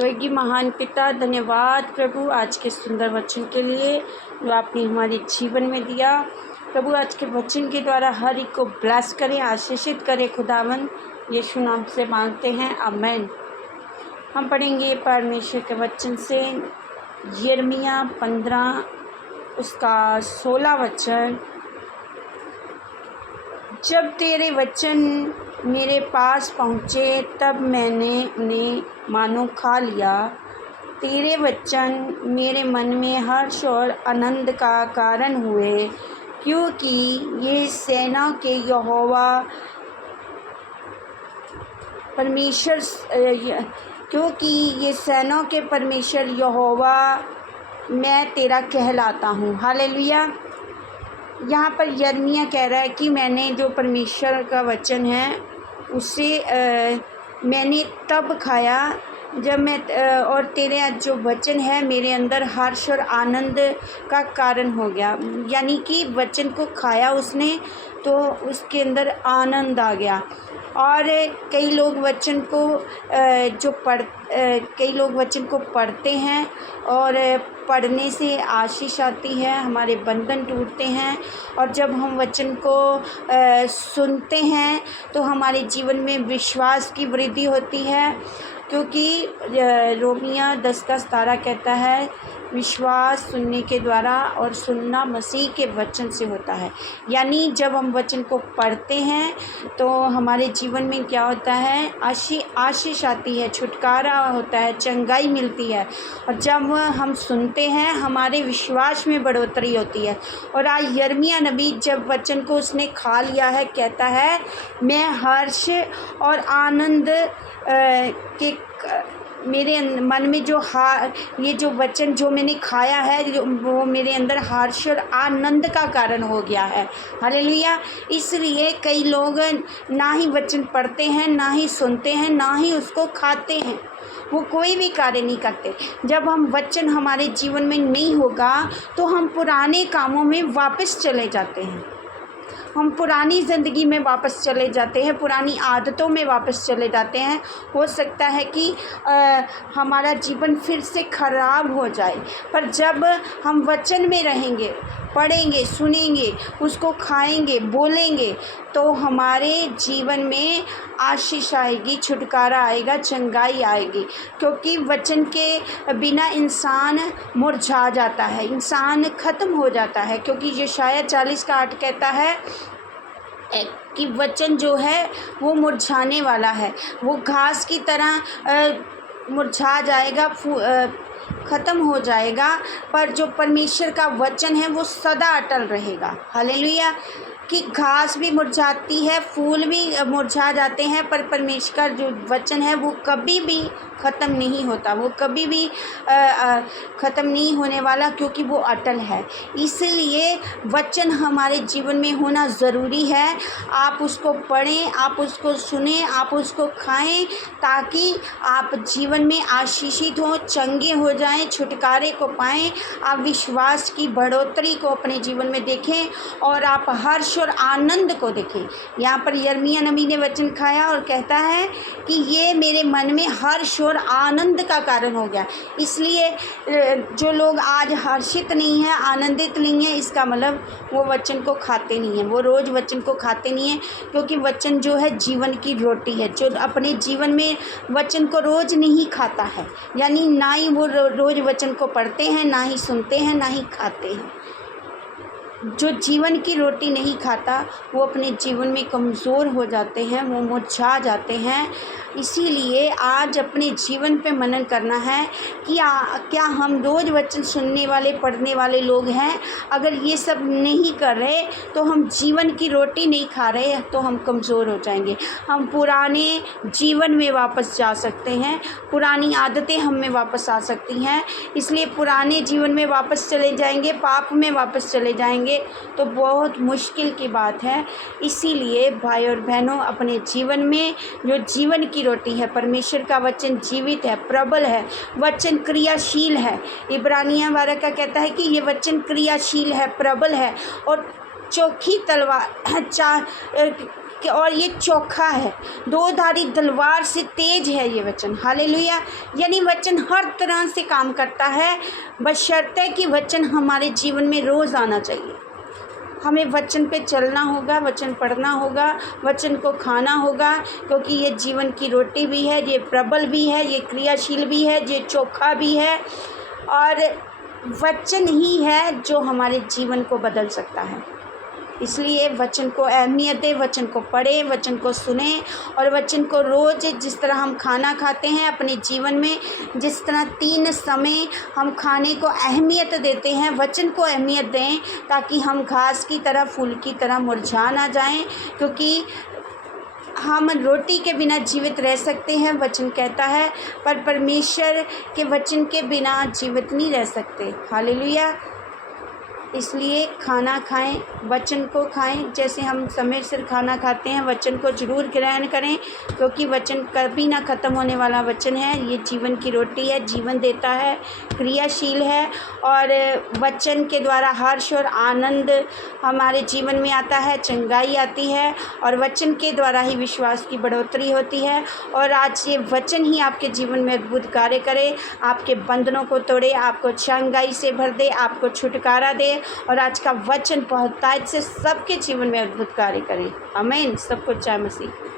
स्वर्गीय महान पिता, धन्यवाद प्रभु आज के सुंदर वचन के लिए जो आपने हमारे जीवन में दिया। प्रभु आज के वचन के द्वारा हर एक को ब्लेस करें, आशीषित करें। खुदावन यीशु नाम से मांगते हैं, आमेन। हम पढ़ेंगे परमेश्वर के वचन से यिर्मयाह 15 उसका 16 वचन। जब तेरे वचन मेरे पास पहुँचे तब मैंने उन्हें मानो खा लिया। तेरे वचन मेरे मन में हर्ष और आनंद का कारण हुए, क्योंकि ये सेना के यहोवा परमेश्वर क्योंकि ये सेना के परमेश्वर यहोवा मैं तेरा कहलाता हूँ। हालेलुया। यहाँ पर यिर्मयाह कह रहा है कि मैंने जो परमेश्वर का वचन है उसे मैंने तब खाया जब मैं और तेरे जो वचन है मेरे अंदर हर्ष और आनंद का कारण हो गया। यानी कि वचन को खाया उसने तो उसके अंदर आनंद आ गया। और कई लोग वचन को पढ़ते हैं और पढ़ने से आशीष आती है, हमारे बंधन टूटते हैं। और जब हम वचन को सुनते हैं तो हमारे जीवन में विश्वास की वृद्धि होती है, क्योंकि रोमियो 10:17 कहता है विश्वास सुनने के द्वारा और सुनना मसीह के वचन से होता है। यानी जब हम वचन को पढ़ते हैं तो हमारे जीवन में क्या होता है, आशीष आती है, छुटकारा होता है, चंगाई मिलती है। और जब हम सुनते हैं हमारे विश्वास में बढ़ोतरी होती है। और आज यिर्मयाह नबी जब वचन को उसने खा लिया है, कहता है मैं हर्ष और आनंद के मेरे मन में ये जो वचन जो मैंने खाया है वो मेरे अंदर हर्ष और आनंद का कारण हो गया है। हालेलुया। इसलिए कई लोग ना ही वचन पढ़ते हैं, ना ही सुनते हैं, ना ही उसको खाते हैं, वो कोई भी कार्य नहीं करते। जब हम वचन हमारे जीवन में नहीं होगा तो हम पुराने कामों में वापस चले जाते हैं, हम पुरानी ज़िंदगी में वापस चले जाते हैं, पुरानी आदतों में वापस चले जाते हैं। हो सकता है कि हमारा जीवन फिर से ख़राब हो जाए। पर जब हम वचन में रहेंगे, पढ़ेंगे, सुनेंगे, उसको खाएंगे, बोलेंगे, तो हमारे जीवन में आशीष आएगी, छुटकारा आएगा, चंगाई आएगी। क्योंकि वचन के बिना इंसान मुरझा जाता है, इंसान ख़त्म हो जाता है। क्योंकि यशायाह 40:8 कहता है कि वचन जो है वो मुरझाने वाला है, वो घास की तरह मुरझा जाएगा, ख़त्म हो जाएगा, पर जो परमेश्वर का वचन है वो सदा अटल रहेगा। हालेलुया। कि घास भी मुरझाती है, फूल भी मुरझा जाते हैं, पर परमेश्वर का जो वचन है वो कभी भी ख़त्म नहीं होता, वो कभी भी ख़त्म नहीं होने वाला, क्योंकि वो अटल है। इसलिए वचन हमारे जीवन में होना ज़रूरी है। आप उसको पढ़ें, आप उसको सुनें, आप उसको खाएं, ताकि आप जीवन में आशीषित हों, चंगे हो जाएं, छुटकारे को पाएं, आप विश्वास की बढ़ोतरी को अपने जीवन में देखें और आप हर्ष और आनंद को देखें। यहाँ पर यिर्मयाह नबी ने वचन खाया और कहता है कि ये मेरे मन में हर्ष और आनंद का कारण हो गया। इसलिए जो लोग आज हर्षित नहीं हैं, आनंदित नहीं हैं, इसका मतलब वो वचन को खाते नहीं हैं, वो रोज़ वचन को खाते नहीं हैं। क्योंकि वचन जो है जीवन की रोटी है। जो अपने जीवन में वचन को रोज़ नहीं खाता है, यानी ना ही वो रोज़ वचन को पढ़ते हैं, ना ही सुनते हैं, ना ही खाते हैं, जो जीवन की रोटी नहीं खाता वो अपने जीवन में कमज़ोर हो जाते हैं, वो मुरझा जाते हैं। इसीलिए आज अपने जीवन पे मनन करना है कि क्या हम रोज़ वचन सुनने वाले, पढ़ने वाले लोग हैं। अगर ये सब नहीं कर रहे तो हम जीवन की रोटी नहीं खा रहे, तो हम कमज़ोर हो जाएंगे, हम पुराने जीवन में वापस जा सकते हैं, पुरानी आदतें हम में वापस आ सकती हैं। इसलिए पुराने जीवन में वापस चले जाएंगे, पाप में वापस चले जाएंगे तो बहुत मुश्किल की बात है। इसीलिए भाई और बहनों, अपने जीवन में जो जीवन की रोटी है, परमेश्वर का वचन जीवित है, प्रबल है, वचन क्रियाशील है। इब्रानियों 12 का कहता है कि ये वचन क्रियाशील है, प्रबल है और चोखी तलवार और ये चोखा है, दो धारी तलवार से तेज है ये वचन। हालेलुया। यानी वचन हर तरह से काम करता है, बशर्ते कि वचन हमारे जीवन में रोज़ आना चाहिए। हमें वचन पे चलना होगा, वचन पढ़ना होगा, वचन को खाना होगा, क्योंकि ये जीवन की रोटी भी है, ये प्रबल भी है, ये क्रियाशील भी है, ये चोखा भी है, और वचन ही है जो हमारे जीवन को बदल सकता है। इसलिए वचन को अहमियत दें, वचन को पढ़ें, वचन को सुने, और वचन को रोज़, जिस तरह हम खाना खाते हैं अपने जीवन में, जिस तरह 3 समय हम खाने को अहमियत देते हैं, वचन को अहमियत दें, ताकि हम घास की तरह, फूल की तरह मुरझा ना जाएं, क्योंकि हम रोटी के बिना जीवित रह सकते हैं, वचन कहता है, पर परमेश्वर के वचन के बिना जीवित नहीं रह सकते। हालेलुया। इसलिए खाना खाएं, वचन को खाएं, जैसे हम समय सिर खाना खाते हैं, वचन को ज़रूर ग्रहण करें, क्योंकि वचन कभी ना ख़त्म होने वाला वचन है। ये जीवन की रोटी है, जीवन देता है, क्रियाशील है, और वचन के द्वारा हर्ष और आनंद हमारे जीवन में आता है, चंगाई आती है, और वचन के द्वारा ही विश्वास की बढ़ोतरी होती है। और आज ये वचन ही आपके जीवन में अद्भुत कार्य करे, आपके बंधनों को तोड़े, आपको चंगाई से भर दे, आपको छुटकारा दे, और आज का वचन बहुतायत से सबके जीवन में अद्भुत कार्य करें। आमीन। सबको जय मसीह।